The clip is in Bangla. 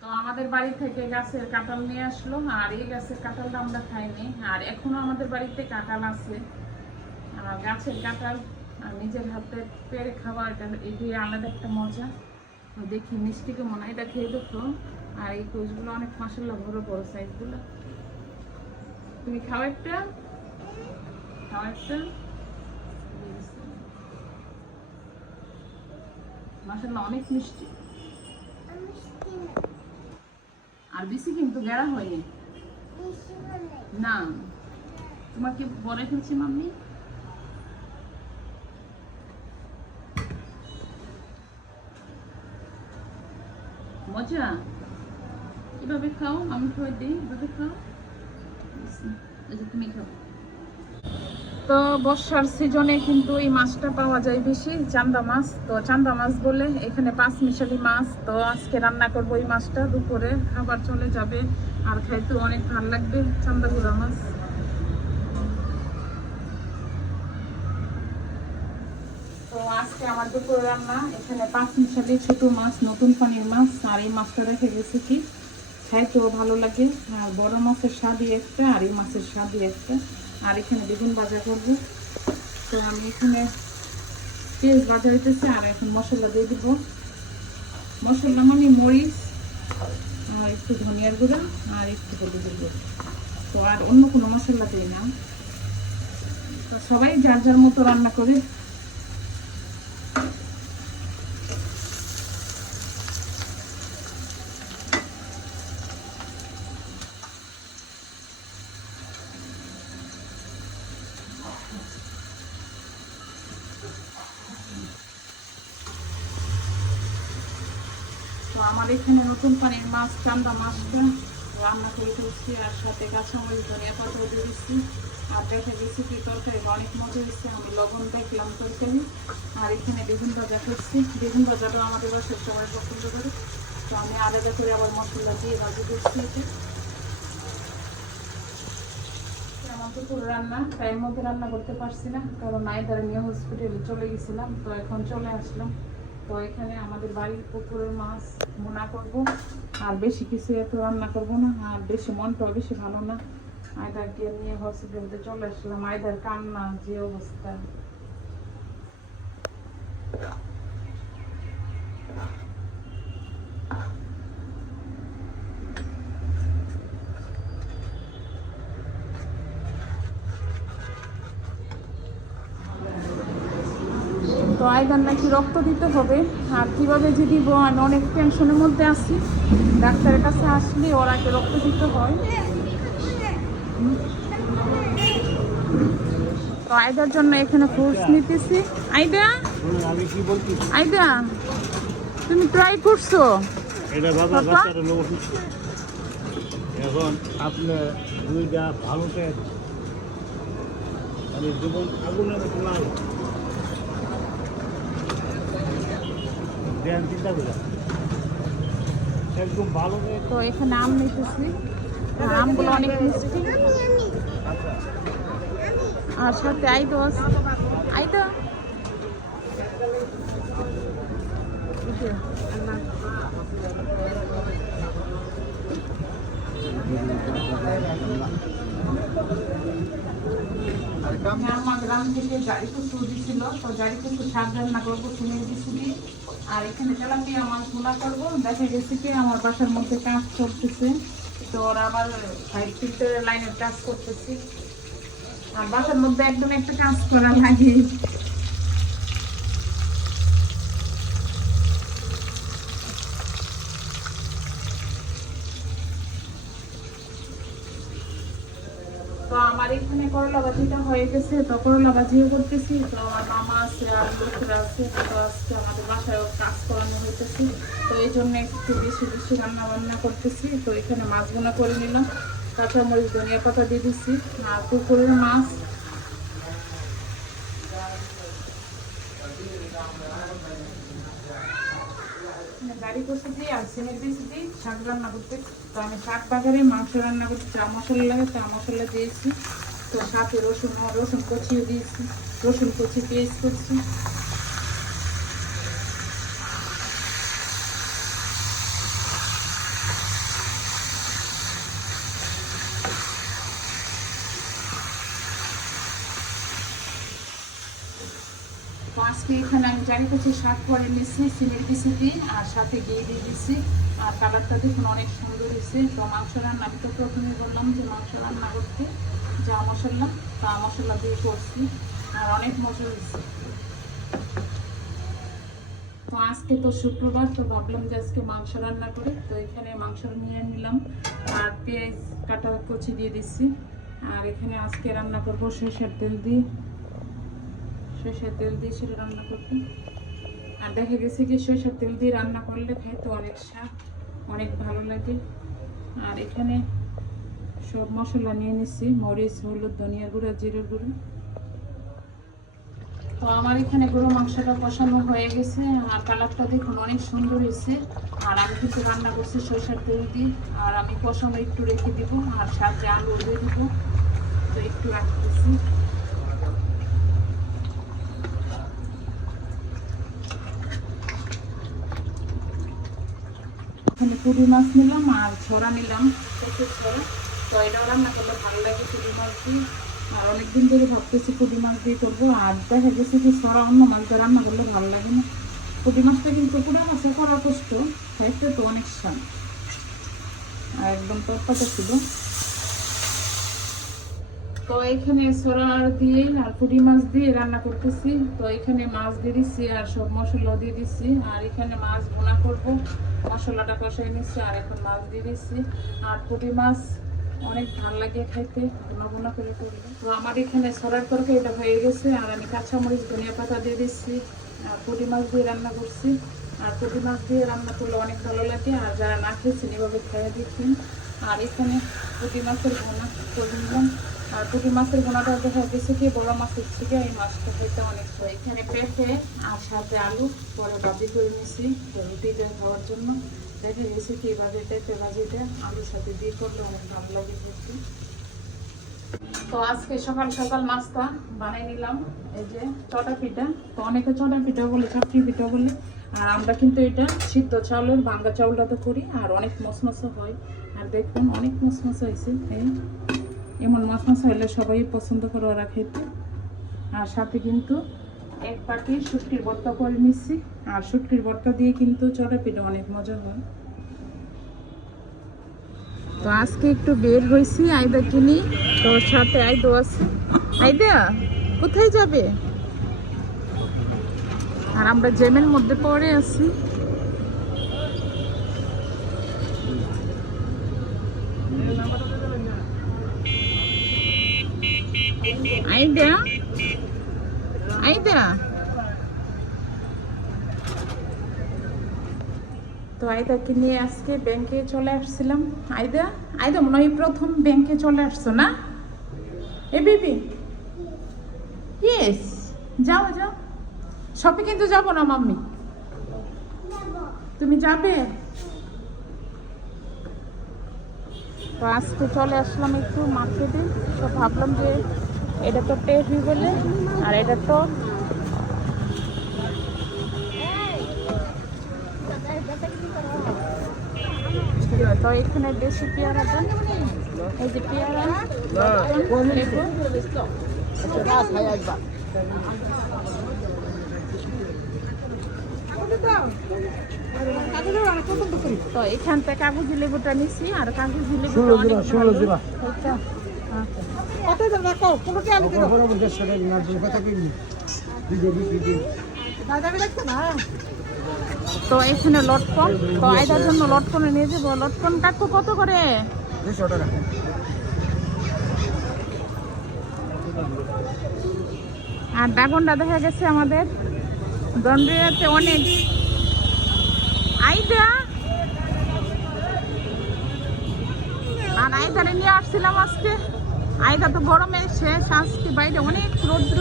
তো আমাদের বাড়ি থেকে গাছের কাঁঠাল নিয়ে আসলো, আর এই গাছের কাঁঠালটা আমরা খাইনি। আর এখনো আমাদের বাড়িতে কাঁঠাল আছে, আর গাছের কাঁঠাল আর নিজের হাতে পেড়ে খাওয়া, এটাই আলাদা একটা মজা। তো দেখি মিষ্টি কেমন, এটা খেয়ে দেখো। আর এই কোষগুলো অনেক মাসাল্লাহ বড় বড় সাইজগুলো। তুমি খাও একটা, খাও একটা। মাসাল্লাহ অনেক মিষ্টি, আর বেশি কিন্তু গেরা হয়নি না। তোমাকে বলে ফেলছি মাম্মি। মজা, কিভাবে খাও? আমি খাওয়াই দিই, এভাবে খাও। তুমি খাও। তো বর্ষার সিজনে কিন্তু এই মাছটা পাওয়া যায় বেশি, চান্দা মাছ। তো চান্দা মাছ বলে এখানে 5 মিশালি মাছ। তো আজকে রান্না করবো এই মাছটা, দুপুরে খাবার চলে যাবে, আর খাইতে অনেক ভালো লাগবে। চান্দা গুঁড়া মাছ। তো আজকে আমার দুপুরে রান্না এখানে 5 মিশালি ছোট মাছ, নতুন পানির মাছ। আর এই মাছটা রেখে গেছে কি খাইতেও ভালো লাগে, আর বড় মাছের স্বাদই একটা, আর এই মাছের স্বাদই একটা। আর এখানে বেগুন ভাজা করবো। তো আমি এখানে পেঁয়াজ ভাজা হইতেছে, আর এখন মশলা দিয়ে দিব। মশলা মানে মরিচ, আর একটু ধনিয়ার গুঁড়া, আর একটু হলুদের গুঁড়া। তো আর অন্য কোনো মশলা দিই না। তো সবাই যার যার মতো রান্না করে। তো আমার এখানে নতুন পানির মাছ, চান্দা মাছটা রান্না করে ফেলছি, আর সাথে কাঁচামরিচ, ধনিয়া পাতাও দিয়ে দিচ্ছি। আর দেখা গেছি কি তরকারিটা অনেক মজা হয়েছে। আমি লবণ দেখলাম তরকারি। আর এখানে বেগুন ভাজা করছি, বেগুন ভাজাটাও আমাদের বাসার সবাই পছন্দ করে। তো আমি আলাদা করে আবার মশলা দিয়ে ভাজি করছি। এটা আমার দুপুর রান্না, টাইম মতো রান্না করতে পারছি না, কারণ আইদারে নিয়ে হসপিটালে চলে গেছিলাম। তো এখন চলে আসলাম। তো এখানে আমাদের বাড়ির পুকুরের মাছ ভুনা করব, আর বেশি কিছু এত রান্না করব না। আর বেশি মনটাও বেশি ভালো না, আয়দারকে নিয়ে হসপিটালতে চলে আসলাম। আয়দার কান্না যে অবস্থা। তো আয়দার নাকি রক্ত দিতে হবে, আর কীভাবে যে দিব আমি অনেক টেনশনের মধ্যে আছি। ডাক্তারের কাছে আসলে ওরাকে রক্ত দিতে হয়। তো আয়দার জন্য এখানে ফ্রুটস নিতেছি। আয়দা, আয়দা তুমি ট্রাই করছো এটা বাবা বাচ্চাটা লোক এখন আপনি দুইটা ভালোতে আমি জীবন আগুনের মতো লাল দেন চিন্তা করে একদম ভালো। তো এখানে আম নিতেছি, আমগুলো অনেক মিষ্টি। আর সাথে আইদো আছে, আইদো আমার গ্রাম থেকে জারি কচু দিছিল। তো জারি কচু শাক রান্না করবো চুনের কিছু দিয়ে। আর এখানে তেলাপিয়া মাছ ভুনা করবো। দেখা গেছে কি আমার বাসার মধ্যে কাজ করতেছে, তো ওরা আবার ফাইভ ফিল্টারের লাইনের কাজ করতেছি। আর বাসার মধ্যে একদম একটা কাজ করা লাগে। তো আমার এখানে করলা ভাজিটা হয়ে গেছে, তো করলা ভাজিও করতেছি। তো আমার মামা আছে আর লোকেরা আছে, তো আজকে আমাদের বাসায় কাজ করানো হইতেছে। তো এই জন্য একটু বেশি বেশি রান্না বান্না করতেছি। তো এখানে মাছ বোনা করে নিলাম, কাঁচামরিচ ধনিয়া পাতা দিয়ে দিচ্ছি। আর পুকুরের মাছ গাড়ি কষে দিয়ে আর সিমেন্ট বেশি দিই শাক রান্না করতে। তো আমি শাক বাগারে মাংস রান্না করতে চা মশলা লাগে, চা মশলা দিয়েছি। তো সাথে রসুন কচিয়ে দিয়েছি, রসুন কচি পেঁয়াজ করছি। আজকে এখানে আমি চারিপাশে শাক করে নিচ্ছি সিমের পিসি দিয়ে, আর সাথে ঘি দিয়ে দিচ্ছি। আর কালারটা দেখুন অনেক সুন্দর হয়েছে। তো মাংস রান্না আমি তো প্রথমে বললাম যে মাংস রান্না করতে যা মশলা তা মশলা দিয়ে করছি, আর অনেক মজা হয়েছে। তো আজকে তো শুক্রবার, তো ভাবলাম যে আজকে মাংস রান্না করে, তো এখানে মাংস নিয়ে নিলাম আর পেঁয়াজ কাটা কুচি দিয়ে দিচ্ছি। আর এখানে আজকে রান্না করবো সরষের তেল দিয়ে সেটা রান্না করবো। আর দেখা গেছে কি সরষের তেল দিয়ে রান্না করলে খাইতে অনেক স্বাদ, অনেক ভালো লাগে। আর এখানে সব মশলা নিয়ে নিচ্ছি, মরিচ, হলুদ, ধনিয়া গুঁড়া, জিরের গুঁড়ো। তো আমার এখানে গরু মাংসটা কষানো হয়ে গেছে, আর কালারটা দেখুন অনেক সুন্দর হয়েছে। আর আমি কিন্তু রান্না করছি সরষের তেল দিয়ে। আর আমি কষানো একটু রেখে দিব, আর সাথে আলু দিয়ে দিব, তো একটু রাখতেছি। এখানে পুঁটি মাছ নিলাম আর ছড়া নিলাম, ছড়া। তো এটাও রান্না করলে ভালো লাগে পুঁটি মাছ দিয়ে। আর অনেকদিন ধরে ভাবতেছি পুঁটি মাছ দিয়ে করবো, আর দেখা গেছে কি ছড়া অন্য মাছ দিয়ে রান্না করলে ভালো লাগে না। পুঁটি মাছটা কিন্তু পুরো মাছে করা কষ্ট, খাইতে তো অনেক স্বাদ, আর একদম তরতাজা ছিল। তো এখানে ছড়া দিয়ে আর পুঁটি মাছ দিয়ে রান্না করতেছি। তো এখানে মাছ দিয়ে দিচ্ছি আর সব মশলা দিয়ে দিচ্ছি। আর এখানে মাছ ভুনা করবো, মশলাটা কষাই নিচ্ছি আর এখন মাছ দিয়ে দিচ্ছি। আর পুঁটি মাছ অনেক ভালো লাগে খাইতে ভুনা ভুনা করে করলে। তো আমার এখানে ছড়ার তরকারি এটা হয়ে গেছে, আর আমি কাঁচামরিচ, ধনিয়া পাতা দিয়ে দিচ্ছি। আর পুঁটি মাছ দিয়ে রান্না করছি। আর পুঁটি মাছ দিয়ে রান্না করলে অনেক ভালো লাগে, আর যারা না খেয়েছেন এভাবে খেয়ে দেখবেন। আর এখানে পুঁটি মাছের ভুনা করে নিলাম। আর পুঁটি মাছের ভুনাটা দেখা গেছে কি বড় মাছের থেকে এই মাছটা খাইতে অনেক হয়। এখানে পেঁপে আর সাথে আলু পরে ভাজি করে নিয়েছি রুটিটা খাওয়ার জন্য। দেখা গেছে কি এভাবে পেঁপে ভাজিটা আলুর সাথে দিয়ে করলে অনেক ভালো লাগে খেতে। তো আজকে সকাল সকাল নাস্তা বানিয়ে নিলাম, এই যে চটা পিঠা। তো অনেকে চটা পিঠা বলে, চাপটি পিঠা বলে। আর আমরা কিন্তু এটা সিদ্ধ চাউলের ভাঙ্গা চাউলটাতে করি, আর অনেক মশমশা হয়। আর দেখুন অনেক মশমশা হয়েছে, এমন মশমশা হলে সবাই পছন্দ করে ওরা খেতে। আর সাথে কিন্তু এক বাটি শুটকির ভর্তা করে নিচ্ছি, আর শুটকির ভর্তা দিয়ে কিন্তু চটা পিঠা অনেক মজা হয়। তো আজকে একটু বের হয়েছি আইদা কিনি, তোর সাথে আইদো আছে। আইদা কোথায় যাবে? আর আমরা জ্যামের মধ্যে পড়ে আছি। আইদা আইদা তো আইদাকে নিয়ে আজকে ব্যাংকে চলে আসছিলাম। আইদা আইদা মনে হয় প্রথম ব্যাংকে চলে আসছো না? এ বেবি, ইয়েস, যাও যাও। শপে কিন্তু যাবো না মাম্মি, তুমি যাবে? তো আজকে চলে আসলাম একটু মার্কেটে। তো ভাবলাম যে এটা তো টেপি বলে, আর এটা তো তো এখানে দেশি পেয়ারা দেন, এই যে পেয়ারা তো এখান থেকে কাগজি লেবুটা নিচ্ছি, আর কাগজি লেবুটা অনেক তো এখানে লটকন, তো এটার জন্য লটকনে নিয়ে যাবো। লটকন কাকু কত করে? 200 টাকা। আর ড্রাগনটা দেখা গেছে আমাদের দন্ডরিয়াতে অনেক। আইদা আর আইদারে নিয়ে আসছিলাম আজকে। আইদা তো গরমে শেষ, আজকে বাইরে অনেক রৌদ্র।